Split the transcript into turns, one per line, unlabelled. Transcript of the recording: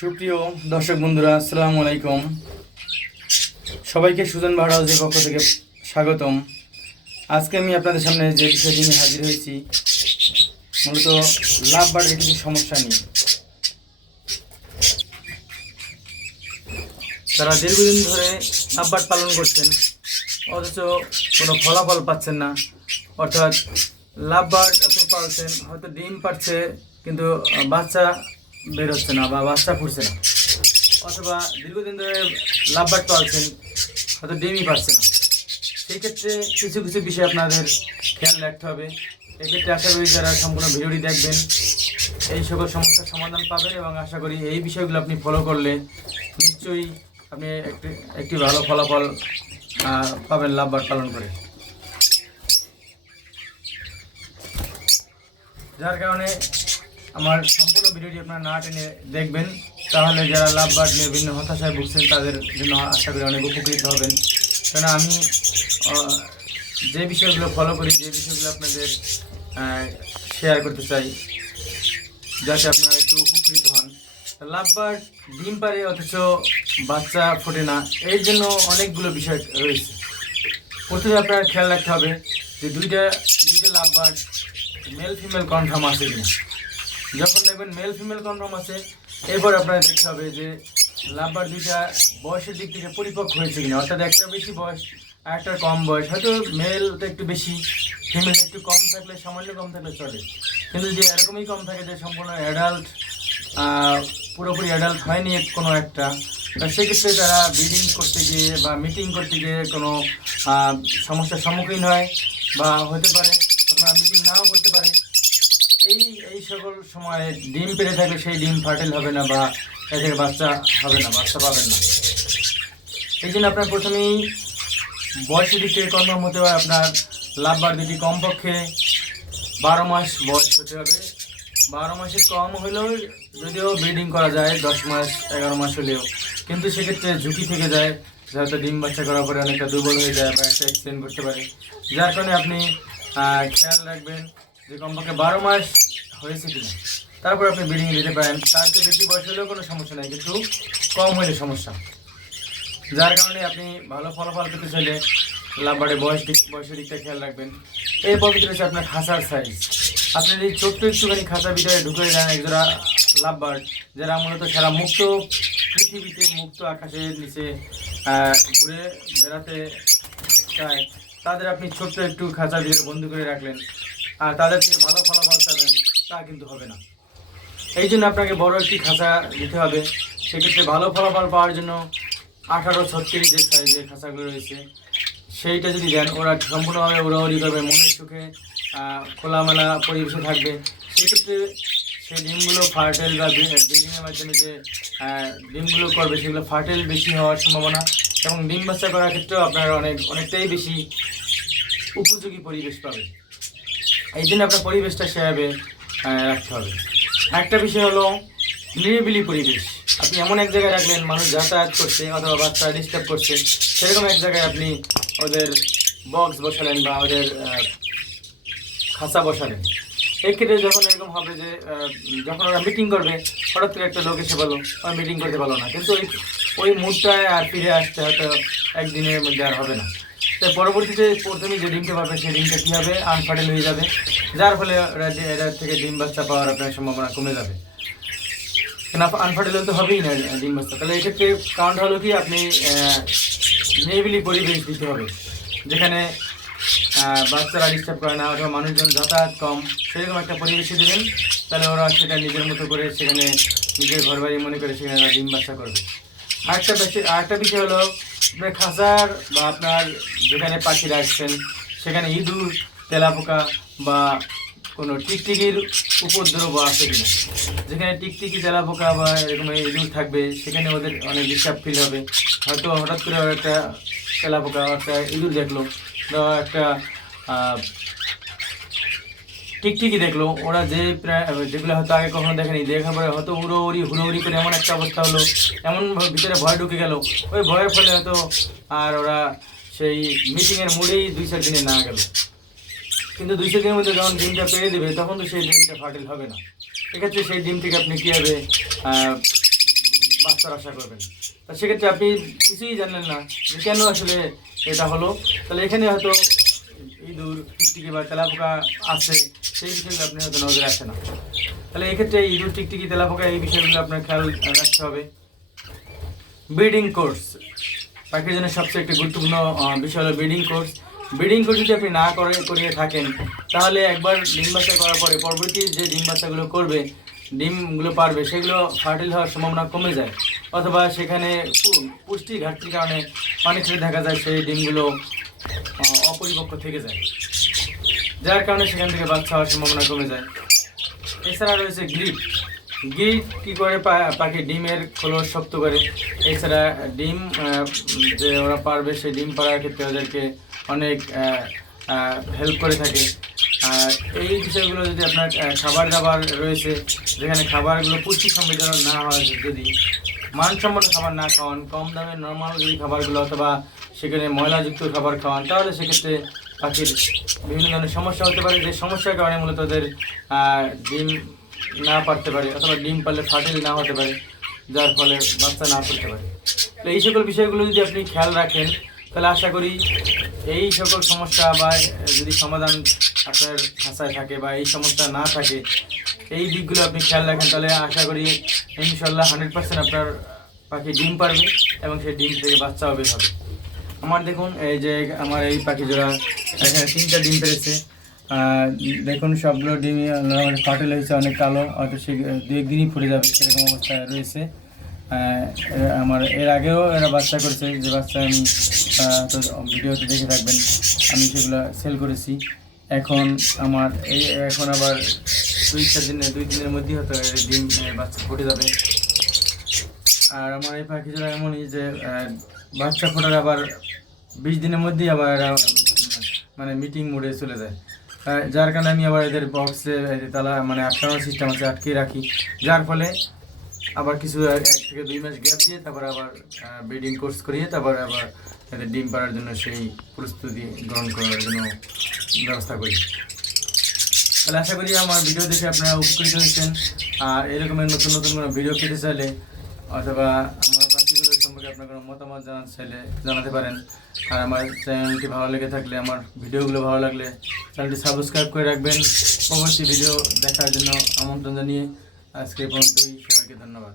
সুপ্রিয় দর্শক বন্ধুরা, আসসালামু আলাইকুম। সবাইকে সুজন হাউসের পক্ষ থেকে স্বাগতম। আজকে আমি আপনাদের সামনে যে বিষয়টি নিয়ে হাজির হয়েছি, মূলত লাভ বাড়ির কিছু সমস্যা নিয়ে। তারা দীর্ঘদিন ধরে লাভবাট পালন করছেন, অথচ কোনো ফলাফল পাচ্ছেন না। অর্থাৎ লাভবাট আপনি পালছেন হয়তো ডিম পাচ্ছে কিন্তু বাচ্চা বের হচ্ছে না বা বাচ্চা ফুটছে না। অথবা দীর্ঘদিন ধরে লাভবার পালছেন হয়তো ডিমই পাচ্ছে না। সেই ক্ষেত্রে কিছু কিছু বিষয় আপনাদের খেয়াল রাখতে হবে। এক্ষেত্রে আশা করি যারা সম্পূর্ণ ভিডিওটি দেখবেন, এই সকল সমস্যার সমাধান পাবেন এবং আশা করি এই বিষয়গুলো আপনি ফলো করলে নিশ্চয়ই আপনি একটি একটি ভালো ফলাফল পাবেন লাভবার পালন করে। যার কারণে আমার সম্পূর্ণ ভিডিওটি আপনারা না টেনে দেখবেন, তাহলে যারা লাভবাট নিয়ে বিভিন্ন হতাশায় ভুগছেন, তাদের জন্য আশা করি অনেক উপকৃত হবেন। কেন আমি যে বিষয়গুলো ফলো করি, যে বিষয়গুলো আপনাদের শেয়ার করতে চাই, যাতে আপনারা একটু উপকৃত হন। লাভ লাভবার ডিম পারে অথচ বাচ্চা ফোটে না, এর জন্য অনেকগুলো বিষয় রয়েছে। প্রথমে আপনার খেয়াল রাখতে হবে যে দুইটা দুইটা লাভ লাভবার মেল ফিমেল কনফার্ম আছে কিনা। যখন দেখবেন মেল ফিমেল কনফার্ম আছে, এরপর আপনার দেখতে হবে যে লাভবার দুইটা বয়সের দিক থেকে পরিপক্ক হয়েছে কিনা। অর্থাৎ একটা বেশি বয়স আর একটা কম বয়স। হয়তো মেলটা একটু বেশি ফিমেল একটু কম থাকলে, সামান্য কম থাকলে চলে। কিন্তু যদি এরকমই কম থাকে যে সম্পূর্ণ অ্যাডাল্ট পুরোপুরি অ্যাডাল্ট হয়নি কোনো একটা সেক্ষেত্রে তারা ব্রিডিং করতে গিয়ে বা মিটিং করতে গিয়ে কোনো সমস্যার সম্মুখীন হয় বা হতে পারে, অথবা মিটিং নাও করতে পারে। এই এই সকল সময়ে ডিম পেরে থাকলে সেই ডিম ফার্টেল হবে না বা এ থেকে বাচ্চা হবে না, বাচ্চা পাবেন না। এই জন্য আপনার প্রথমেই বয়সের দিক থেকে কনফার্ম হতে হয় আপনার লাভ লাভবার দুটি কমপক্ষে বারো মাস বয়স হতে হবে। বারো মাসের কম হলেও যদিও ব্রিডিং করা যায়, দশ মাস, এগারো মাস হলেও। কিন্তু সেক্ষেত্রে ঝুঁকি থেকে যায় হয়তো ডিম বাচ্চা করার পরে অনেকটা দুর্বল হয়ে যায় বা একটা এক্সটেন্ড করতে পারে। যার কারণে আপনি খেয়াল রাখবেন যে কমপক্ষে বারো মাস হয়েছে কিনা? তারপর আপনি ব্রিডিং দিতে পারেন। তার চেয়ে বেশি বয়স হলেও কোনো সমস্যা নেই, কিন্তু কম হলে সমস্যা। যার কারণে আপনি ভালো ফলাফল পেতে চাইলে লাভবারে বয়স দিক বয়সের দিকটা খেয়াল রাখবেন। এরপর ভিতরে হচ্ছে আপনার খাঁচার সাইজ আপনি যদি ছোট্ট একটুখানি খাঁচার ভিতরে ঢুকে যান একজোড়া লাভবার্ড যারা মূলত সারা মুক্ত পৃথিবীতে মুক্ত আকাশের নিচে ঘুরে বেড়াতে চায়, তাদের আপনি ছোট্ট একটু খাঁচার ভিতরে বন্দি করে রাখলেন। আর তাদের থেকে ভালো ফলাফল পাবেন তা কিন্তু হবে না। এই জন্য আপনাকে বড় একটি খাঁচা দিতে হবে। সেক্ষেত্রে ভালো ফলাফল পাওয়ার জন্য আঠারো ছত্রিশ যে সাইজের খাঁচাগুলো রয়েছে, সেইটা যদি দেন, ওরা সম্পূর্ণভাবে উড়াউড়ি করবে, মনের সুখে খোলামেলা পরিবেশে থাকবে। সেক্ষেত্রে সেই ডিমগুলো ফার্টেল বা ব্রিডিংয়ের মাধ্যমে যে ডিমগুলো করবে, সেগুলো ফার্টেল বেশি হওয়ার সম্ভাবনা এবং ডিম বাচ্চা করার ক্ষেত্রেও আপনার অনেক, অনেকটাই বেশি উপযোগী পরিবেশ পাবে এই জন্য আপনার পরিবেশটা সেভাবে রাখতে হবে। একটা বিষয় হলো, নিরিবিলি পরিবেশ। আপনি এমন এক জায়গায় রাখলেন, মানুষ যাতায়াত করছে অথবা বাচ্চা ডিস্টার্ব করছে, সেরকম এক জায়গায় আপনি ওদের বক্স বসালেন বা ওদের খাঁচা বসালেন। এক্ষেত্রে যখন এরকম হবে যে যখন ওরা মিটিং করবে, হঠাৎ করে একটা লোক এসে বলো ওরা মিটিং করতে পারল না। কিন্তু ওই ওই মুডটায় আর ফিরে আসতে হয়তো একদিনের মধ্যে আর হবে না। তো পরবর্তীতে প্রথমে যে ডিমটা পাবে, সেই ডিমটা কী হবে? আনফার্টেল হয়ে যাবে। যার ফলে এরা থেকে ডিম বাচ্চা পাওয়ার আপনার সম্ভাবনা কমে যাবে। কেন আনফার্টেল তো হবেই না ডিম বাচ্চা। তাহলে এক্ষেত্রে কারণটা হলো কি, আপনি নিরিবিলি পরিবেশ দিতে হবে। যেখানে বাচ্চারা ডিস্টার্ব করে না, অথবা মানুষজন যাতায়াত কম, সেরকম একটা পরিবেশে দেবেন। তাহলে ওরা সেটা নিজের মতো করে সেখানে নিজের ঘর বাড়ি মনে করে সেখানে ডিম বাচ্চা করবে। আরেকটা বিষয় আরেকটা বিষয় হলো খাঁচার বা আপনার যেখানে পাখি রাখছেন সেখানে ইঁদুর, তেলাপোকা বা কোনো টিকটিকির উপদ্রব আছে কিনা? যেখানে টিকটিকি, তেলাপোকা বা এরকম ইঁদুর থাকবে, সেখানে ওদের অনেক ডিস্টার্ব ফিল হবে। হয়তো হঠাৎ করে একটা তেলাপোকা একটা ইঁদুর দেখল বা একটা টিকটিকি দেখল। ওরা যে যেগুলো হয়তো আগে কখনো দেখেনি, দেখার পরে হয়তো উড়োউড়ি হুড়োহুড়ি করে এমন একটা অবস্থা হলো। এমন ভিতরে ভয় ঢুকে গেল। ওই ভয়ের ফলে হয়তো আর ওরা সেই মিটিংয়ের মুডেই দুই চার দিনে না গেল। কিন্তু দুই চার দিনের মধ্যে যখন ডিমটা পেয়ে দেবে, তখন তো সেই ডিমটা ফার্টিল হবে না। এক্ষেত্রে সেই ডিমটিকে আপনি কীভাবে বাচ্চার আশা করবেন? তা সেক্ষেত্রে আপনি কিছুই জানলেন না কেন আসলে এটা হলো। তাহলে এখানে হয়তো ইঁদুর, টিকটিকি বা তেলাপোকা আছে, সেই বিষয়গুলো আপনি হয়তো নজরে আসে না। তাহলে এক্ষেত্রে ইঁদুর, টিকটিকি, তেলাপোকা, এই বিষয়গুলো আপনার খেয়াল রাখতে হবে। Breeding course. পাখির জন্য সবচেয়ে একটি গুরুত্বপূর্ণ বিষয় হলো ব্রিডিং কোর্স। ব্রিডিং কোর্স যদি আপনি না করে, করিয়ে থাকেন, তাহলে একবার ডিম বাচ্চা করার পরে পরবর্তী যে ডিম বাচ্চাগুলো করবে, ডিমগুলো পারবে, সেগুলো ফার্টিল হওয়ার সম্ভাবনা কমে যায়। অথবা সেখানে পুষ্টি ঘাটতির কারণে অনেক ক্ষেত্রে দেখা যায় সেই ডিমগুলো অপরিপক্ক থেকে যায়। যার কারণে সেখান থেকে বাচ্চা হওয়ার সম্ভাবনা কমে যায়। এছাড়া রয়েছে গ্রিপ গ্রিপ কী করে? পাখি ডিমের খোলস শক্ত করে। এছাড়া ডিম যে ওরা পারবে সেই ডিম পাড়ার ক্ষেত্রে ওদেরকে অনেক হেল্প করে থাকে। আর এই বিষয়গুলো যদি আপনার খাবার দাবার রয়েছে, যেখানে খাবারগুলো পুষ্টি সমৃদ্ধ না হয়, যদি মানসম্মত খাবার না খাওয়ান, কম দামে নর্মাল যদি খাবারগুলো অথবা সেখানে ময়লাযুক্ত খাবার খাওয়ান, তাহলে সেক্ষেত্রে পাখির বিভিন্ন ধরনের সমস্যা হতে পারে। যে সমস্যার কারণে মূলত তাদের ডিম না পারতে পারে অথবা ডিম পারলে ফাটিল না হতে পারে, যার ফলে বাচ্চা না করতে পারে। তো এই সকল বিষয়গুলো যদি আপনি খেয়াল রাখেন, তাহলে আশা করি এই সকল সমস্যা বা যদি সমাধান আপনার ভাষায় থাকে বা এই সমস্যা না থাকে, এই দিকগুলো আপনি খেয়াল রাখেন, তাহলে আশা করি ইনশাল্লাহ হান্ড্রেড পার্সেন্ট আপনার পাখি ডিম পারবে এবং সেই ডিম থেকে বাচ্চাও বের হবে। আমার দেখুন, এই যে আমার এই পাখি জোড়া, এখানে তিনটা ডিম পেরেছে। দেখুন, সবগুলো ডিমই মানে ফাটেল হয়েছে অনেক কালো হয়তো সে দু একদিনই ফুটে যাবে, সেরকম অবস্থায় রয়েছে। আমার, এর আগেও এরা বাচ্চা করেছে, যে বাচ্চা আমি তো ভিডিওতে দেখে থাকবেন, আমি সেগুলো সেল করেছি। এখন আমার, এই, এখন আবার দুই চার দিনে, দুই দিনের মধ্যেই হয়তো ডিম বাচ্চা ফুটে যাবে। আর আমার এই পাখি জোড়া এমনই যে বাচ্চা ফোটার আবার বিশ দিনের মধ্যেই আবার এরা মানে মিটিং মোডে চলে যায়। যার কারণে আমি আবার এদের বক্সে তালা মানে আটকানোর সিস্টেম আছে আটকে রাখি। যার ফলে আবার কিছু এক থেকে দুই মাস গ্যাপ দিয়ে তারপর আবার ব্রিডিং কোর্স করিয়ে তারপর আবার এদের ডিম পাড়ার জন্য সেই প্রস্তুতি গ্রহণ করার জন্য ব্যবস্থা করি। তাহলে আশা করি আমার ভিডিও দেখে আপনারা উপকৃত হয়েছেন। আর এরকমের নতুন নতুন কোনো ভিডিও পেতে চাইলে অথবা আমার আপনার কোনো মতামত জানার চাইলে জানাতে পারেন। আর আমার চ্যানেলটি ভালো লেগে থাকলে, আমার ভিডিওগুলো ভালো লাগলে, চ্যানেলটি সাবস্ক্রাইব করে রাখবেন। অবশ্যই ভিডিও দেখার জন্য আমন্ত্রণ জানিয়ে আজকে পর্যন্তই। সবাইকে ধন্যবাদ।